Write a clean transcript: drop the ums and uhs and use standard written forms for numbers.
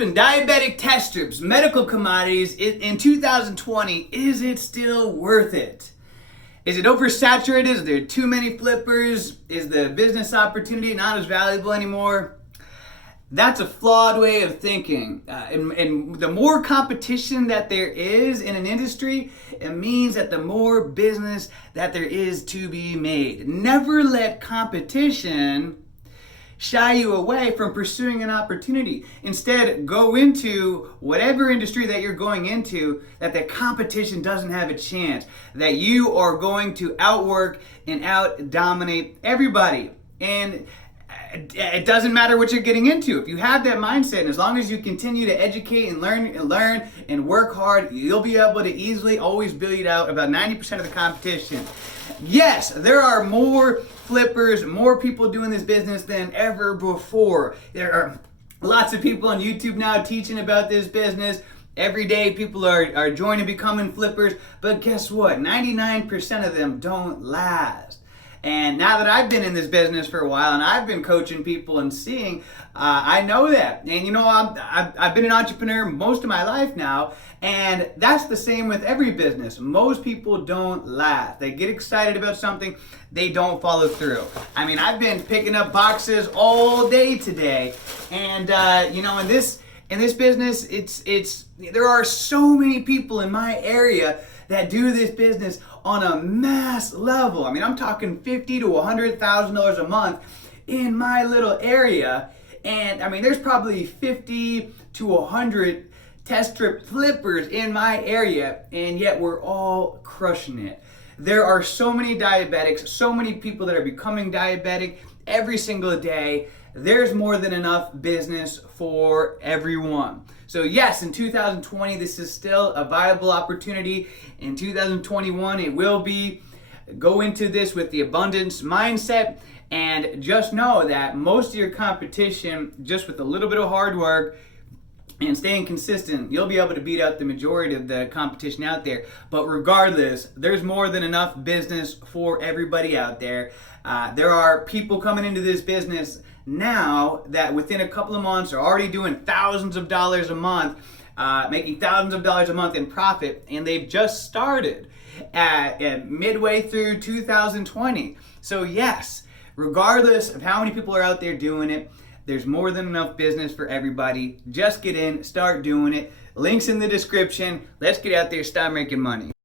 flipping diabetic test strips, medical commodities in 2020. Is it still worth it? Is it oversaturated? Is there too many flippers? Is the business opportunity not as valuable anymore? That's a flawed way of thinking. And the more competition that there is in an industry, it means that the more business that there is to be made. Never let competition shy you away from pursuing an opportunity. Instead, go into whatever industry that you're going into that the competition doesn't have a chance, that you are going to outwork and out-dominate everybody. And it doesn't matter what you're getting into. If you have that mindset, and as long as you continue to educate and learn and work hard, you'll be able to easily always beat out about 90% of the competition. Yes, there are more flippers, more people doing this business than ever before. There are lots of people on YouTube now teaching about this business. Every day people are joining, becoming flippers, but guess what? 99% of them don't last. And now that I've been in this business for a while and I've been coaching people and seeing, I know that. And you know, I've been an entrepreneur most of my life now, and that's the same with every business. Most people don't last. They get excited about something, they don't follow through. I mean, I've been picking up boxes all day today, and you know, in this business, there are so many people in my area that do this business on a mass level. I mean, I'm talking $50,000 to $100,000 a month in my little area. And I mean, there's probably 50 to 100 test strip flippers in my area, and yet we're all crushing it. There are so many diabetics, so many people that are becoming diabetic every single day. There's more than enough business for everyone. So yes, in 2020, this is still a viable opportunity. In 2021, it will be. Go into this with the abundance mindset, and just know that most of your competition, just with a little bit of hard work and staying consistent, you'll be able to beat out the majority of the competition out there. But regardless, there's more than enough business for everybody out there. There are people coming into this business now that within a couple of months are already doing thousands of dollars a month, making thousands of dollars a month in profit, and they've just started at midway through 2020. So yes, regardless of how many people are out there doing it, there's more than enough business for everybody. Just get in, start doing it. Links in the description. Let's get out there, start making money.